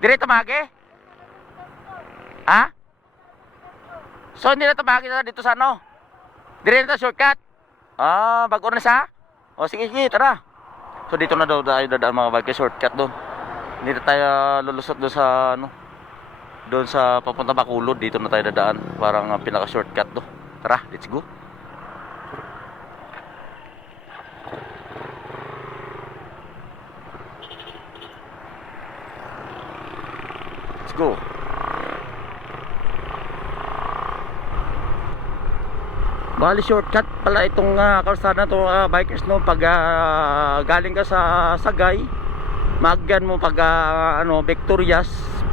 Dire tamagi? Ha? So hindi na tamagi na dito sa ano? Dire na shortcut? Ah, bago na sa? O sige, sige, tara. So dito na daw tayo dadaan mga bike, shortcut doon. Dito tayo lulusot doon sa ano, doon sa papunta Bacolod. Dito na tayo dadaan, parang pinaka shortcut do. Tara, let's go. Let's go. Bali shortcut pala itong kalsada to, bikers no, pag galing ka sa Sagay, maagyan mo pag ano Victorias,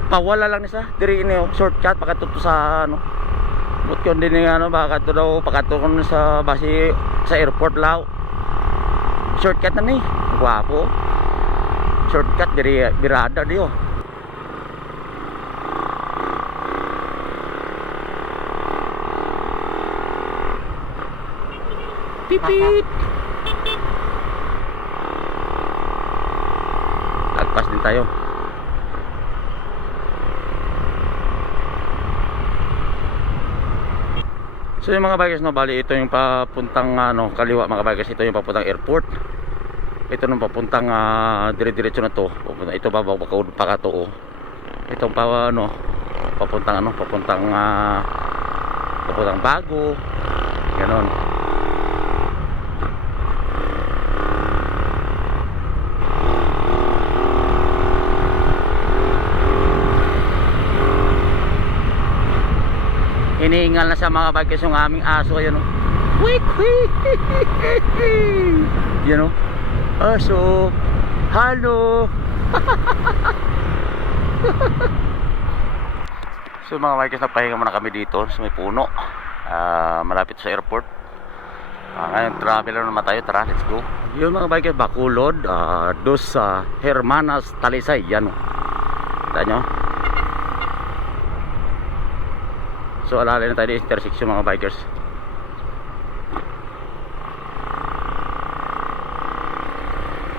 pawala lang nisa diri ini shortcut pagatuto sa ano. But yun din yung ano, baka to daw pagatuto sa basi sa airport lao. Shortcut na ni, gwapo. Shortcut diri birada dio. Pipit. Lagpas din tayo. So yung mga bikers no, bali ito yung papuntang ano, kaliwa mga bikers, ito yung papuntang airport. Ito nung papuntang dire-diretso na to. Ito babakaw pa ka to. Itong pa ano, papuntang ano, papuntang Bago. Ganon. Iniingal na sa mga bikers yung aming aso, yun o. Quick, quick. Yun o. Aso. Halo. So mga bikers, nagpahinga muna kami dito sa may puno, malapit sa airport. Ngayon traveler naman tayo, tara, let's go. Yun mga bikers, Bacolod, dos Hermanas Talisay. Yan o. Kita nyo. So alalay na tayo di intersection mga bikers.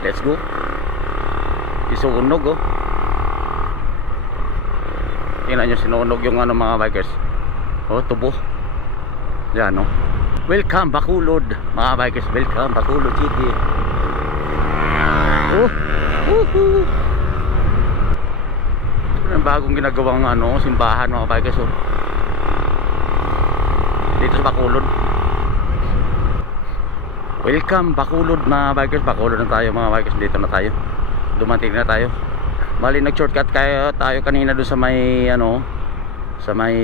Let's go. Isunog oh. Tingnan nyo, sinunog yung ano mga bikers. Oh, tubo. Yan oh. Welcome Bacolod mga bikers. Welcome Bacolod City. Oh. Ang bagong ginagawang ano, simbahan mga bikers oh. Dito sa Bacolod. Welcome Bacolod mga bikers. Bacolod na tayo mga bikers. Dito na tayo. Dumating na tayo. Bali nag-shortcut tayo kanina doon sa may ano, sa may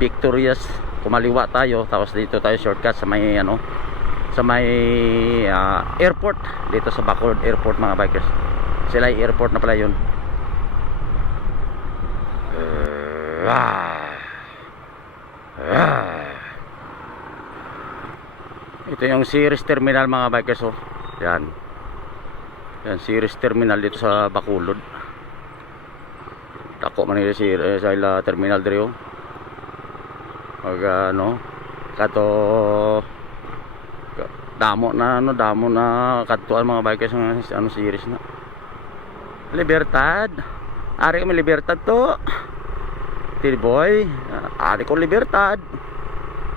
Victorias. Kumaliwa tayo. Tapos dito tayo shortcut sa may ano, sa may airport. Dito sa Bacolod Airport mga bikers. Sila airport na pala yun. Ito yung Ceres Terminal mga bikers oh. Yan. Yan Ceres Terminal dito sa Bacolod. Dako man nila sa ila terminal diri oh. Pag ano kato damo na ano, damo na katuan mga bikers ng ano Ceres na. Libertad. Ari kami Libertad to. Boy, ari ko Libertad.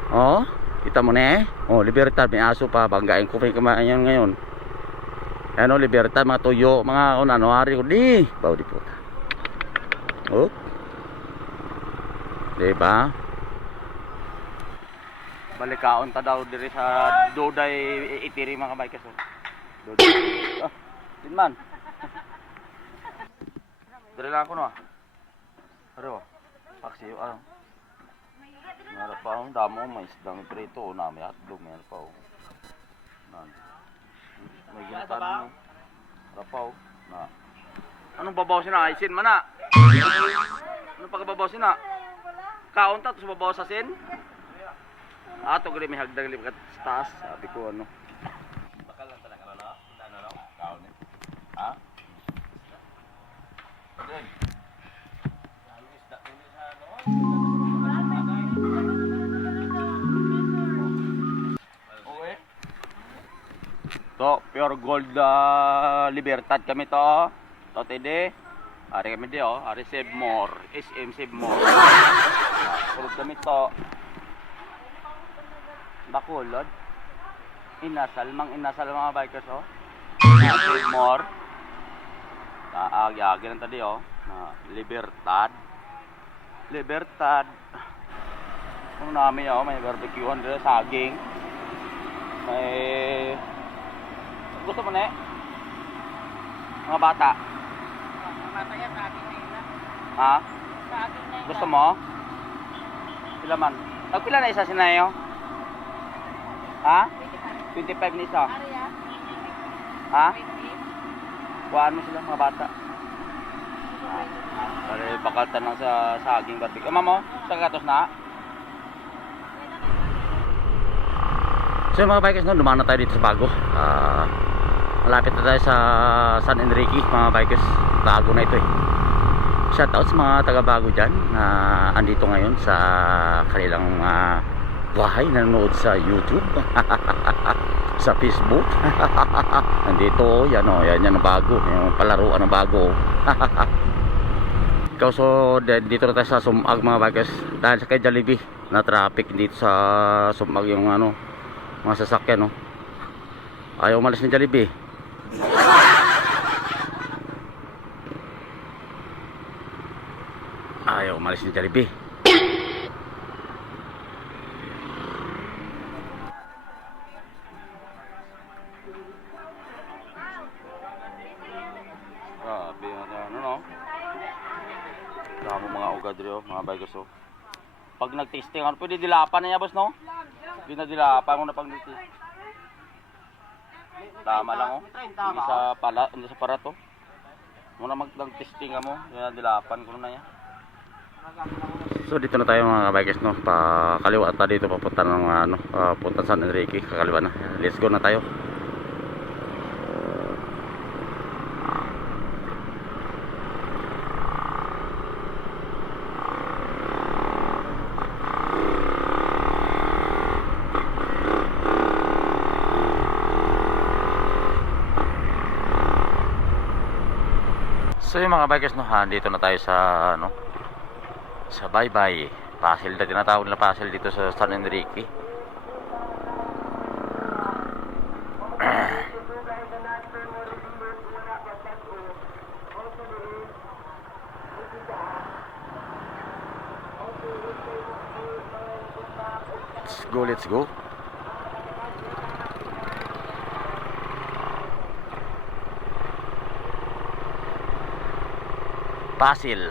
Oh, kita mo na eh. Oh, Libertad, may aso pa. Banggain ko pa yung kamayan ngayon. Ano, Libertad, mga tuyo, mga ano, ari ko di. Baw di po. Oh. Diba? Balikaon ta daw diri sa Doday Itiri mga bikers. Doday. Oh, din man. Diri lang ako no. Aro. Aksi ano. Meron pa akong damo, may isdang prito na, may hotdog, meron pa ako. May ginatan mo. Rapaw. Na. Anong babaw sina? Aisin man na. Anong pagbabaw sina? Kaon ta, tapos babaw sa sin? Ato gari may hagdag lipat sa taas. Sabi ko ano. Bakal lang talaga ano? Ano? Kaon eh. Ha? Then. To, pure gold Libertad kami to. To tede. Ari kami di ari Save More, SM Save More. Kulog kami to. Bakulod. Inasal mga bikers Save More. Agi-agi lang tadi na Libertad. Kung namin may barbecuehan dito, saging. May gusto mo na mga bata. Mga bata yan, sa akin na yun. Ha? Sa akin na yun. Gusto mo? Pila man? Pila na isa sinayo? Ha? 25 na isa. Ariya? Ha? 20? Kuhaan mo sila mga bata. Pare bakaltan lang sa saging barbecue. Mamo, sa gatos na. So mga bikers dumaan na tayo dito sa Bago. Malapit na tayo sa San Enrique mga bikers. Bago na ito Shoutout sa mga taga Bago dyan na andito ngayon sa kanilang bahay, nanonood sa YouTube. Sa Facebook. Nandito yan ang Bago, yung palaruan ng Bago. So dito na tayo sa Sumag mga bikers dahil sa kay Jollibee na traffic dito sa Sumag yung mga sasakyan ayaw umalis ng Jollibee. Ayaw umalis ng Jollibee. Grabe Damo mga ugad rin mga bikers Pag nag-testing pwede dilapan na niya boss Hindi na dilapan mo na pag nag-testing. Tama lang Hindi sa parato. Muna mag-testing mo, yun na dilapan ko na niya. So dito na tayo mga bikers pakaliwa tayo dito papunta ng punta San Enrique, kakaliwa na. Let's go na tayo. So yung mga bikers dito na tayo sa sa Baybay Pasil na tinatawag na Pasil dito sa San Enrique. Let's go. Pasil.